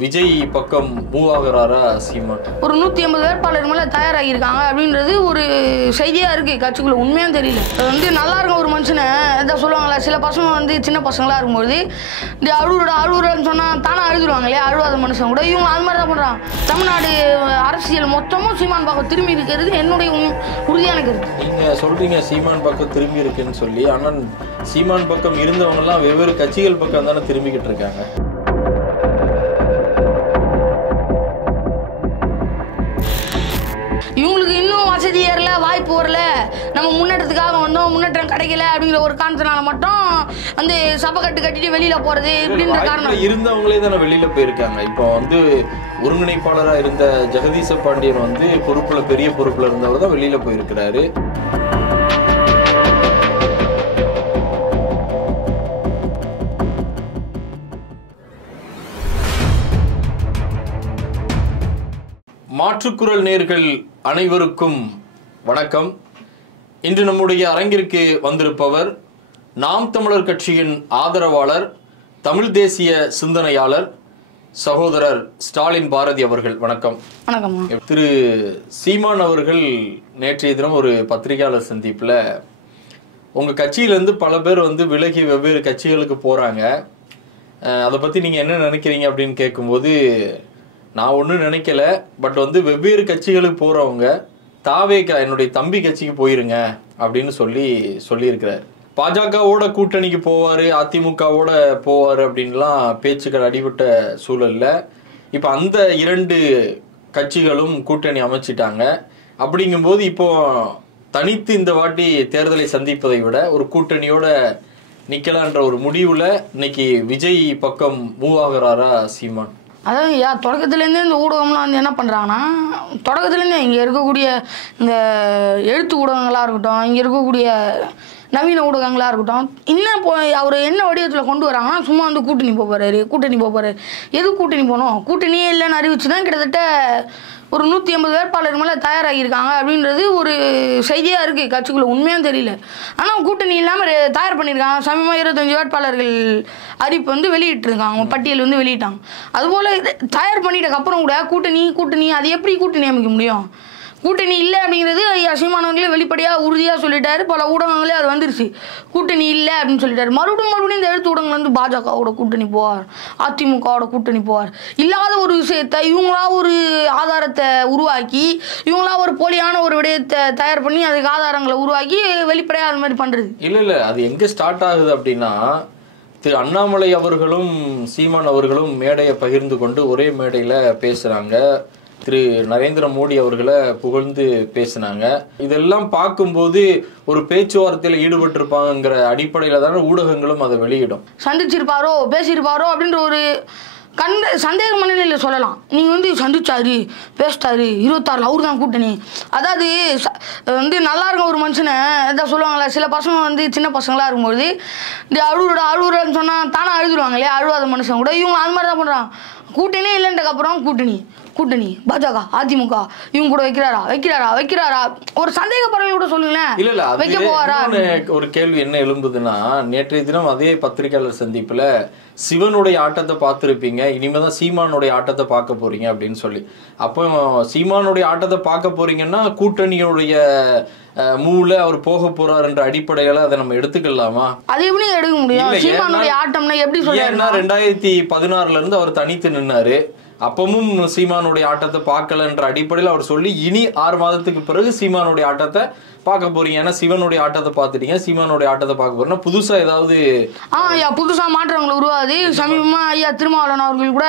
விஜய் பக்கம் மூவ் ஆகுறாரா சீமான்? ஒரு 180 வேட்பாளர் மேலே தயாராகியிருக்காங்க அப்படின்றது ஒரு செய்தியாக இருக்குது கட்சிக்குள்ள. உண்மையாக தெரியல. அது நல்லா இருக்க ஒரு மனுஷனை எதாவது சொல்லுவாங்களே, சில பசங்க சின்ன பசங்களாக இருக்கும்போது இந்த அழுகுறன்னு சொன்னால் தானே அழுதுருவாங்க இல்லையா? அழுவாத மனுஷன் கூட இவங்க அது மாதிரி தான் பண்ணுறாங்க. தமிழ்நாடு அரசியல் மொத்தமும் சீமான் பக்கம் திரும்பி இருக்கிறது என்னுடைய உறுதியான கருத்து. நீங்கள் சொல்கிறீங்க சீமான் பக்கம் திரும்பி இருக்குன்னு சொல்லி, ஆனால் சீமான் பக்கம் இருந்தவங்கலாம் வெவ்வேறு கட்சிகள் பக்கம் தானே திரும்பிக்கிட்டு இருக்காங்க. இவங்களுக்கு இன்னும் வசதி ஏறல, வாய்ப்பு வரல, நம்ம முன்னேற்றத்துக்காக வந்தோம், முன்னேற்றம் கிடைக்கல அப்படிங்கிற ஒரு காரணத்தினால மட்டும் அந்த சபை கட்டிட்டு வெளியில போறது இப்படின்ற காரணம். இருந்தவங்களே தானே வெளியில போயிருக்காங்க. இப்போ ஒருங்கிணைப்பாளராக இருந்த ஜெகதீச பாண்டியன் பொறுப்புல பெரிய பொறுப்புல இருந்தவர் தான் வெளியில போயிருக்கிறாரு. மாற்றுக்குரல் நேயர்கள் அனைவருக்கும் வணக்கம். இன்று நம்முடைய அரங்கிற்கு வந்திருப்பவர் நாம் தமிழர் கட்சியின் ஆதரவாளர், தமிழ் தேசிய சிந்தனையாளர் சகோதரர் ஸ்டாலின் பாரதி அவர்கள். வணக்கம். வணக்கம். திரு சீமான் அவர்கள் நேற்றைய தினம் ஒரு பத்திரிகையாளர் சந்திப்புல உங்க கட்சியிலிருந்து பல பேர் விலகி வெவ்வேறு கட்சிகளுக்கு போறாங்க, அதை பத்தி நீங்க என்ன நினைக்கிறீங்க அப்படின்னு கேட்கும்போது, நான் ஒன்றும் நினைக்கல, பட் வெவ்வேறு கட்சிகளுக்கு போறவங்க தாவேகா என்னுடைய தம்பி கட்சிக்கு போயிருங்க அப்படின்னு சொல்லியிருக்கிறார். பாஜகவோட கூட்டணிக்கு போவாரு, அதிமுகவோட போவாரு அப்படின்லாம் பேச்சுக்கள் அடிபட்ட சூழல்ல இப்ப அந்த இரண்டு கட்சிகளும் கூட்டணி அமைச்சிட்டாங்க. அப்படிங்கும்போது இப்போ தனித்து இந்த வாட்டி தேர்தலை சந்திப்பதை விட ஒரு கூட்டணியோட நிக்கலான்ற ஒரு முடிவுல இன்னைக்கு விஜய் பக்கம் மூவ் ஆகுறாரா சீமான்? அதான் தொடக்கத்துலேருந்தே இந்த ஊடகம்லாம் என்ன பண்ணுறாங்கன்னா, தொடக்கத்துலேருந்தே இங்கே இருக்கக்கூடிய இந்த எழுத்து ஊடகங்களாக இருக்கட்டும், இங்கே இருக்கக்கூடிய நவீன ஊடகங்களாக இருக்கட்டும், இன்னும் அவர் என்ன வடிவத்தில் கொண்டு வராங்கன்னா, சும்மா கூட்டணி போகிறாரு. எது கூட்டணி போகணும்? கூட்டணியே இல்லைன்னு அறிவிச்சு தான் கிட்டத்தட்ட ஒரு 180 வேட்பாளர் மேலே தயாராகியிருக்காங்க அப்படின்றது ஒரு செய்தியாக இருக்குது கட்சிக்குள்ள. உண்மையாக தெரியல. ஆனால் கூட்டணி இல்லாமல் தயார் பண்ணியிருக்காங்க. சமீபமாக 25 வேட்பாளர்கள் அறிவிப்பு வெளியிட்டிருக்காங்க, பட்டியல் வெளியிட்டாங்க. அதுபோல் தயார் பண்ணிட்டதுக்கப்புறம் கூட கூட்டணி அது எப்படி கூட்டணி அமைக்க முடியும்? கூட்டணி இல்லை அப்படிங்கிறது சீமானவர்களே வெளிப்படையாக உறுதியாக சொல்லிட்டாரு. பல ஊடகங்களே அது வந்துருச்சு, கூட்டணி இல்லை அப்படின்னு சொல்லிட்டாரு. மறுபடியும் இந்த எழுத்து ஊடகங்கள் பாஜகவோட கூட்டணி போவார், அதிமுகவோட கூட்டணி போவார். இல்லாத ஒரு விஷயத்தை இவங்களா ஒரு ஆதாரத்தை உருவாக்கி, இவங்களா ஒரு போலியான ஒரு விடயத்தை தயார் பண்ணி அதுக்கு ஆதாரங்களை உருவாக்கி வெளிப்படையாக அது மாதிரி பண்ணுறது. இல்லை அது எங்கே ஸ்டார்ட் ஆகுது அப்படின்னா, திரு அண்ணாமலை அவர்களும் சீமான் அவர்களும் மேடையை பகிர்ந்து கொண்டு ஒரே மேடையில் பேசுகிறாங்க. திரு நரேந்திர மோடி அவர்களை புகழ்ந்து பேசினாங்க. இதெல்லாம் பார்க்கும்போது ஒரு பேச்சுவார்த்தையில் ஈடுபட்டிருப்பாங்கிற அடிப்படையில் தானே ஊடகங்களும் அதை வெளியிடும். சந்திச்சிருப்பாரோ, பேசியிருப்பாரோ அப்படின்ற ஒரு சந்தேக மனநிலையில் சொல்லலாம். நீங்கள் சந்திச்சாரு, பேசிட்டாரு, 26 அவரு தான் கூட்டணி. அதாவது நல்லா இருக்க ஒரு மனுஷனை எதாவது சொல்லுவாங்களே, சில பசங்க சின்ன பசங்களாக இருக்கும்போது இந்த அழுகுறன்னு சொன்னால் தானே அழுதுருவாங்க இல்லையா? அழுவாத மனுஷன் கூட இவங்க அது மாதிரி தான் பண்ணுறாங்க. கூட்டணியே இல்லைன்றதுக்கப்புறம் கூட்டணி பாஜக அதிமுக இவங்க கூட வைக்கிறாரா ஒரு சந்தேக பறவை கூட சொல்லுங்களேன். இல்ல வைக்க போவாரா? ஒரு கேள்வி என்ன எழும்புதுன்னா, நேற்றைய தினம் அதே பத்திரிகையாளர் சந்திப்புல சிவனுடைய ஆட்டத்தை பார்த்துருப்பீங்க, இனிமேதான் சீமானுடைய ஆட்டத்தை பார்க்க போறீங்க அப்படின்னு சொல்லி. அப்போ சீமானுடைய ஆட்டத்தை பார்க்க போறீங்கன்னா கூட்டணியுடைய மூல அவர் போக போறாருன்ற அடிப்படையில அதை நம்ம எடுத்துக்கலாமா? அது எப்படி எடுக்க முடியும்? சீமானுடைய ஆட்டம்னா எப்படி சொல்றீங்கன்னா, 2016 இருந்து அவர் தனித்து நின்னாரு. அப்பவும் சீமானுடைய ஆட்டத்தை பார்க்கலன்ற அடிப்படையில் அவர் சொல்லி, இனி 6 மாதத்துக்கு பிறகு சீமானுடைய ஆட்டத்தை பார்க்க போறீங்க. ஏன்னா சிவனுடைய ஆட்டத்தை பார்த்துட்டீங்க, சீமானுடைய ஆட்டத்தை பார்க்க போறீங்கன்னா புதுசா ஏதாவது புதுசா மாற்றங்களை உருவாது. சமீபமா ஐயா திருமாவளவன் அவர்கள் கூட,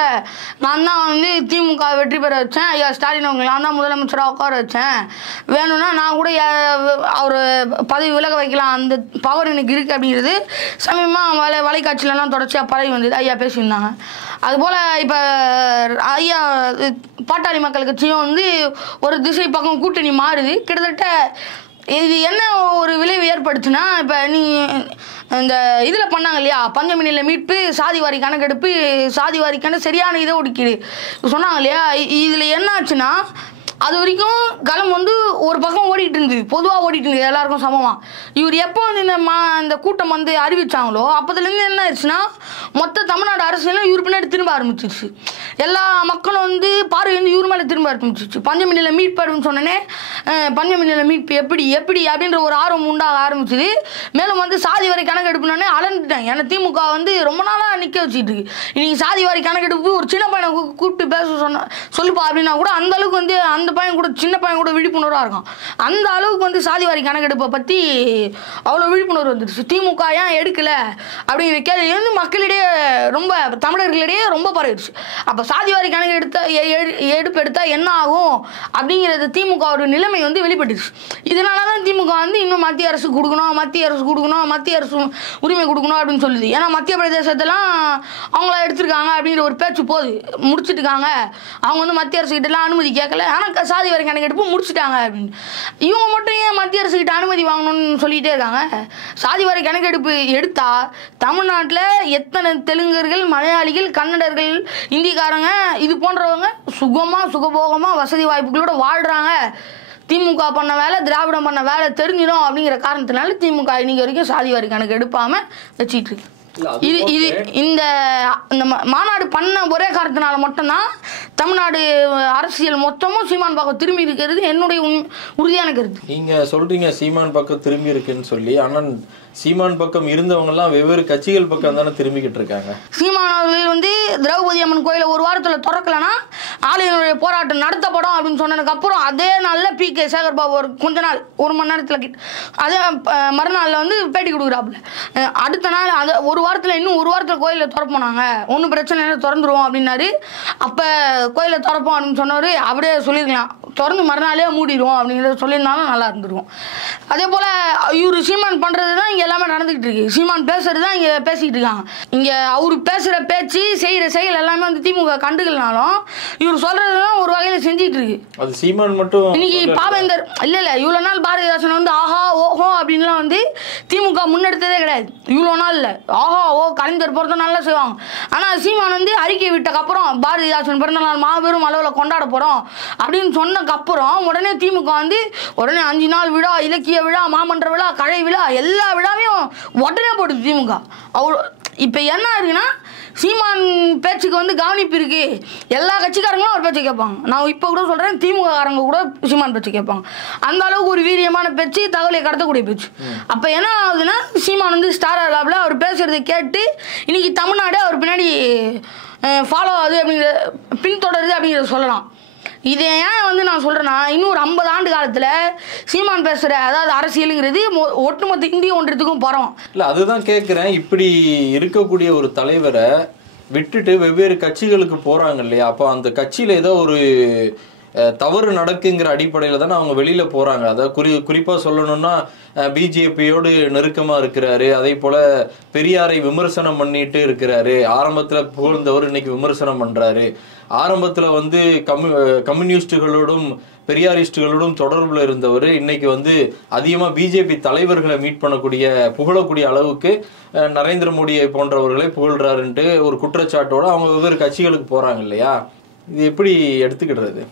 நான் தான் திமுக வெற்றி பெற வச்சேன், ஐயா ஸ்டாலின் அவர்கள் நான் தான் முதலமைச்சராக உட்கார வச்சேன், வேணும்னா நான் கூட அவர் பதவி விலக வைக்கலாம், அந்த பவர் எனக்கு இருக்கு அப்படிங்கிறது சமீபமாக வலைக்காட்சியிலலாம் தொடர்ச்சியாக பதவி வந்தது, ஐயா பேசியிருந்தாங்க. அதுபோல் இப்போ ஐயா பாட்டாளி மக்கள் கட்சியும் ஒரு திசை பக்கம் கூட்டணி மாறுது. கிட்டத்தட்ட இது என்ன ஒரு விளைவு ஏற்படுச்சுன்னா, இப்போ இந்த இதில் பண்ணாங்க இல்லையா, பஞ்சமினில மீட்பு, சாதிவாரி கணக்கெடுப்பு, சாதிவாரிக்கான சரியான இதை ஒதுக்கீடு சொன்னாங்க இல்லையா, இதில் என்ன ஆச்சுன்னா அது வரைக்கும் களம் ஒரு பக்கம் ஓடிட்டு இருந்தது, பொதுவாக ஓடிட்டு இருந்தது எல்லாருக்கும் சமமாக. இவர் எப்போ இந்த கூட்டம் அறிவிச்சாங்களோ அப்போதுலேருந்து என்ன ஆயிடுச்சுன்னா மொத்த தமிழ்நாடு அரசியலும் இவர் பின்னாடி திரும்ப ஆரம்பிச்சிருச்சு. எல்லா மக்களும் வந்து பார்வை வந்து இவர் மேலே திரும்ப ஆரம்பிச்சிருச்சு. பஞ்சமில்லியில் மீட்பு அப்படின்னு சொன்னோன்னே பஞ்சமில்லியில் மீட்பு எப்படி எப்படி அப்படின்ற ஒரு ஆர்வம் உண்டாக ஆரம்பிச்சுது. மேலும் வந்து சாதி வரி கணக்கெடுப்புனே அலந்துட்டாங்க. ஏன்னா திமுக வந்து ரொம்ப நாளாக நிற்க வச்சுட்டு இருக்கு. இன்னைக்கு சாதி வாரி கணக்கெடுப்பு ஒரு சின்ன பையனை கூப்பிட்டு பேச சொல்லுப்பா அப்படின்னா கூட அந்த அளவுக்கு வந்து அந்த பையன் கூட சின்ன பையன் கூட விழிப்புணர்வாக இருக்கும். அந்த அளவுக்கு வந்து சாதி வாரி கணக்கெடுப்பை பற்றி அவ்வளோ விழிப்புணர்வு வந்துடுச்சு. திமுக ஏன் எடுக்கல அப்படிங்கிற கேள்வி வந்து மக்களிடையே ரொம்ப தமிழர்களிடையே ரொம்ப பரவிடுச்சு. அப்போ சாதி வாரி கணக்கு எடுத்தா என்ன ஆகும் அப்படிங்கிறது திமுக ஒரு நிலைமை வந்து வெளிப்பட்டுச்சு. இதனால தான் திமுக வந்து இன்னும் மத்திய அரசு கொடுக்கணும் மத்திய அரசு உரிமை கொடுக்கணும் அப்படின்னு சொல்லுது. ஏன்னா மத்திய பிரதேசத்தெல்லாம் அவங்கள எடுத்திருக்காங்க அப்படிங்கிற ஒரு பேச்சு போகுது. முடிச்சுட்டுருக்காங்க. அவங்க வந்து மத்திய அரசு கிட்டலாம் அனுமதி கேட்கல. ஆனால் சாதி வாரி கணக்கெடுப்பு முடிச்சுட்டாங்க அப்படின்னு. இவங்க மட்டும் ஏன் மத்திய அரசு கிட்ட அனுமதி வாங்கணும்னு சொல்லிட்டே இருக்காங்க. சாதி வாரி கணக்கெடுப்பு எடுத்தா தமிழ்நாட்டில் எத்தனை தெலுங்கர்கள், மலையாளிகள், கன்னடர்கள், இந்திக்காரங்க இது போன்றவங்க சுகபோகமாக வசதி வாய்ப்புகளோட வாழ்கிறாங்க. திமுக பண்ண வேலை, திராவிடம் பண்ண வேலை தெரிஞ்சிடும் அப்படிங்கிற காரணத்தினால திமுக இன்னைக்கு வரைக்கும் சாதி வாரி கணக்கு எடுப்பாம வச்சிட்டு இருக்கு. இந்த மாநாடு பண்ண ஒரே காரணத்தினால மட்டும்தான் தமிழ்நாடு அரசியல் மொத்தமும் சீமான் பக்கம் திரும்பி இருக்கிறது என்னுடைய உறுதியான கருத்து. நீங்க சொல்றீங்க சீமான் பக்கம் திரும்பி இருக்குன்னு சொல்லி, ஆனா சீமான் பக்கம் இருந்தவங்க எல்லாம் வெவ்வேறு கட்சிகள் பக்கம் தானே திரும்பிக்கிட்டு இருக்காங்க. சீமான் அவர்கள் வந்து திரௌபதி அம்மன் கோயிலை ஒரு வாரத்தில் திறக்கலன்னா ஆளுநருடைய போராட்டம் நடத்தப்படும் அப்படின்னு சொன்னதுக்கு அப்புறம் அதே நாளில் பி.கே. சேகர் பாபு கொஞ்ச நாள் 1 மணி நேரத்தில் அதே மறுநாளில் வந்து பேட்டி கொடுக்குறாப்புல. அடுத்த நாள் அது ஒரு வாரத்தில் இன்னும் ஒரு வாரத்தில் கோயிலை திறப்போம், நாங்கள் ஒன்றும் பிரச்சனை இல்லை திறந்துருவோம் அப்படின்னாரு. அப்போ கோயிலை திறப்போம் அப்படின்னு சொன்னவர் அப்படியே சொல்லியிருக்கலாம், திறந்து மறுநாளே மூடிடுவோம் அப்படிங்கிறத சொல்லியிருந்தாலும் நல்லா இருந்துருக்கும். அதே போல் இவர் சீமான் பண்ணுறது தான் இங்கே எல்லாமே நடந்துக்கிட்டு இருக்கு. சீமான் பேசுறது தான் இங்கே பேசிக்கிட்டு இருக்காங்க. இங்கே அவர் பேசுகிற பேச்சு செய்கிற செயல் எல்லாமே வந்து திமுக கண்டுகள்னாலும் இவர் சொல்றது தான் ஒரு வகையில் செஞ்சிட்டு இருக்கு. அது சீமான் மட்டும் இன்னைக்கு பாவேந்தர் இல்லை இவ்வளோ நாள் பாரதிதாசன் வந்து ஆஹா ஓஹோ அப்படின்லாம் வந்து திமுக முன்னெடுத்ததே கிடையாது. இவ்வளோ நாள் இல்லை ஆஹா ஓ கலைஞர் பிறந்த நாள்லாம் செய்வாங்க. ஆனால் சீமான் வந்து அறிக்கை விட்டக்கப்புறம் பாரதிதாசன் பிறந்த நாள் மாபெரும் அளவில் கொண்டாட போகிறோம் அப்படின்னு சொன்னதுக்கப்புறம் உடனே திமுக வந்து உடனே 5 நாள் விழா, இலக்கிய விழா, மாமன்ற விழா, கலை விழா எல்லா விழாவையும் உடனே போடுது திமுக. அவ்வளோ இப்போ என்ன இருக்குன்னா சீமான் பேச்சுக்கு வந்து கவனிப்பு இருக்கு. எல்லா கட்சிக்காரங்களும் ஒரு பேச்சு கேட்பாங்க. நான் இப்போ கூட சொல்கிறேன், திமுக காரங்க கூட சீமான் பேச்சு கேட்பாங்க. அந்த அளவுக்கு ஒரு வீரியமான பேச்சு, தகவலை கடத்தக்கூடிய பேச்சு. அப்போ என்ன ஆகுதுன்னா சீமான் வந்து ஸ்டார் ஆகலாப்ல அவர் பேசுறதை கேட்டு இன்னைக்கு தமிழ்நாடு அவர் பின்னாடி ஃபாலோ ஆகுது அப்படிங்கிற பின்தொடருது அப்படிங்கிறத சொல்லலாம். இதை ஏன் வந்து நான் சொல்கிறேன்னா இன்னும் ஒரு 50 ஆண்டு காலத்தில் சீமான் பேசுகிற அதாவது அரசியலுங்கிறது ஒட்டுமொத்த இந்திய ஒன்றியத்துக்கும் பரவும். இல்லை அதுதான் கேட்குறேன். இப்படி இருக்கக்கூடிய ஒரு தலைவரை விட்டுட்டு வெவ்வேறு கட்சிகளுக்கு போகிறாங்க இல்லையா, அப்போ அந்த கட்சியில் ஏதோ ஒரு தவறு நடக்குங்கிற அடிப்படையில் தானே அவங்க வெளியில் போகிறாங்க. அதாவது குறிப்பாக சொல்லணும்னா பிஜேபியோடு நெருக்கமாக இருக்கிறாரு, அதே போல் பெரியாரை விமர்சனம் பண்ணிட்டு இருக்கிறாரு. ஆரம்பத்தில் புகழ்ந்தவர் இன்னைக்கு விமர்சனம் பண்ணுறாரு. ஆரம்பத்தில் வந்து கம்யூனிஸ்டுகளோடும் பெரியாரிஸ்டுகளோடும் தொடர்பில் இருந்தவர் இன்னைக்கு வந்து அதிகமாக பிஜேபி தலைவர்களை மீட் பண்ணக்கூடிய புகழக்கூடிய அளவுக்கு நரேந்திர மோடியை போன்றவர்களை புகழ்றாருன்ட்டு ஒரு குற்றச்சாட்டோட அவங்க வெவ்வேறு கட்சிகளுக்கு போகிறாங்க இல்லையா, இது எப்படி எடுத்துக்கிடுறது?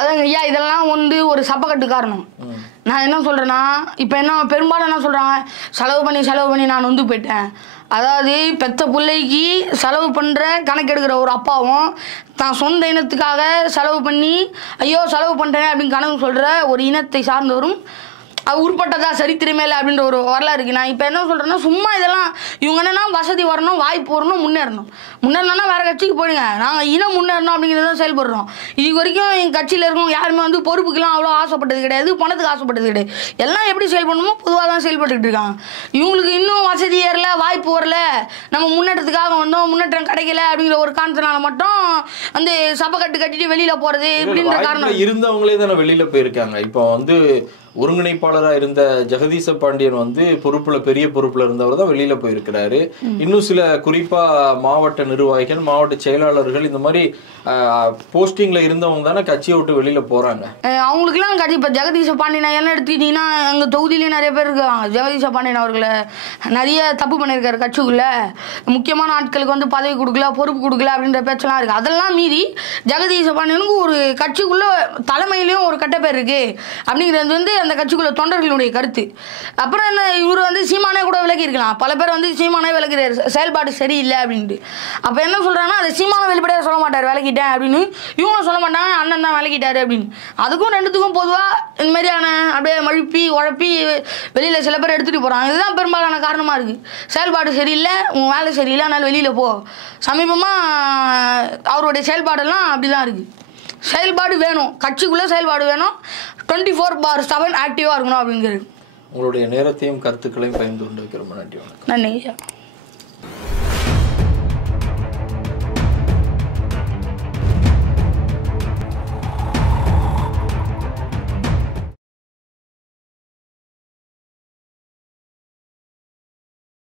அதாங்க ஐயா, இதெல்லாம் வந்து ஒரு சப்பக்கட்டு காரணம். நான் என்ன சொல்கிறேன்னா இப்போ என்ன பெரும்பாலும் என்ன சொல்கிறாங்க, செலவு பண்ணி நான் வந்து போயிட்டேன். அதாவது பெத்த பிள்ளைக்கு செலவு பண்ணுற கணக்கெடுக்கிற ஒரு அப்பாவும் தான் சொந்த இனத்துக்காக செலவு பண்ணி ஐயோ செலவு பண்ணுறேன் அப்படின்னு கணக்கு சொல்கிற ஒரு இனத்தை சார்ந்தவரும் அது உட்பட்டதா சரித்திரமே இல்லை அப்படின்ற ஒரு வரலாறு இருக்குது. நான் இப்போ என்ன சொல்கிறேன்னா சும்மா இதெல்லாம் இவங்க என்னென்னா வசதி வரணும், வாய்ப்பு வரணும், முன்னேறணும்னா வேறு கட்சிக்கு போயிடுங்க. நாங்கள் இனம் முன்னேறணும் அப்படிங்கிறத செயல்படுறோம். இது வரைக்கும் எங்கள் கட்சியில் இருக்கவங்க யாருமே வந்து பொறுப்புக்கெல்லாம் அவ்வளோ ஆசைப்பட்டது கிடையாது, பணத்துக்கு ஆசைப்பட்டது கிடையாது. எல்லாம் எப்படி செயல்படணுமோ பொதுவாக தான் செயல்பட்டுக்கிட்டு இருக்காங்க. இவங்களுக்கு இன்னும் வசதி ஏறல, வாய்ப்பு வரல, நம்ம முன்னேற்றத்துக்காக வந்தோம், முன்னேற்றம் கிடைக்கல அப்படிங்கிற ஒரு காரணத்தினால மட்டும் அந்த சபக்கட்டு கட்டிட்டு வெளியில் போகிறது இப்படின்ற காரணம் இருந்தவங்களே தானே வெளியில் போயிருக்காங்க. இப்போ வந்து ஒருங்கிணைப்பாளராக இருந்த ஜெகதீச பாண்டியன் வந்து பெரிய பொறுப்புல இருந்தவர் தான் வெளியில போயிருக்கிறாரு. இன்னும் சில குறிப்பா மாவட்ட நிர்வாகிகள், மாவட்ட செயலாளர்கள் இந்த மாதிரி போஸ்டிங்ல இருந்தவங்க தானே கட்சியை விட்டு வெளியில போறாங்க. அவங்களுக்குலாம் கட்சி இப்போ ஜெகதீச பாண்டியன் என்ன எடுத்துக்கிட்டீங்கன்னா எங்க தொகுதியிலேயே நிறைய பேர் இருக்காங்க. ஜெகதீச பாண்டியன் அவர்களை நிறைய தப்பு பண்ணியிருக்காரு. கட்சிக்குள்ள முக்கியமான ஆட்களுக்கு வந்து பதவி கொடுக்கல, பொறுப்பு கொடுக்கல அப்படின்ற பேச்செல்லாம் இருக்கு. அதெல்லாம் மீறி ஜெகதீச பாண்டியனுக்கு ஒரு கட்சிக்குள்ள தலைமையிலையும் ஒரு கட்ட பேர் இருக்கு அப்படிங்கிறது வந்து அந்த கட்சிக்குள்ள தொண்டர்களுடைய கருத்து. அப்புறம் என்ன, இவர் வந்து சீமானே கூட விலகி இருக்கலாம். பல பேர் வந்து சீமானே விலகிறாரு, செயல்பாடு சரியில்லை அப்படின்ட்டு. அப்போ என்ன சொல்கிறாங்கன்னா, அதை சீமான வெளிப்படையாக சொல்ல மாட்டார் விலகிட்டேன் அப்படின்னு, இவங்களும் சொல்ல மாட்டாங்க அண்ணன் தான் விலகிட்டாரு அப்படின்னு. அதுக்கும் ரெண்டுத்துக்கும் பொதுவாக இந்த மாதிரியான அப்படியே மழுப்பி உழப்பி வெளியில் சில பேர் எடுத்துகிட்டு போகிறாங்க. இதுதான் பெரும்பாலான காரணமாக இருக்குது. செயல்பாடு சரியில்லை, உன் வேலை சரியில்லை, அதனால் வெளியில் போ. சமீபமாக அவருடைய செயல்பாடெல்லாம் அப்படி தான் இருக்குது. செயல்பாடு வேணும், கட்சிக்குள்ளே செயல்பாடு வேணும், 24/7 ஆக்டிவாக இருக்கணும் அப்படிங்கிறது. உங்களுடைய நேரத்தையும் கருத்துக்களையும் பகிர்ந்து கொண்டு வைக்கிற நன்றி. நன்றி.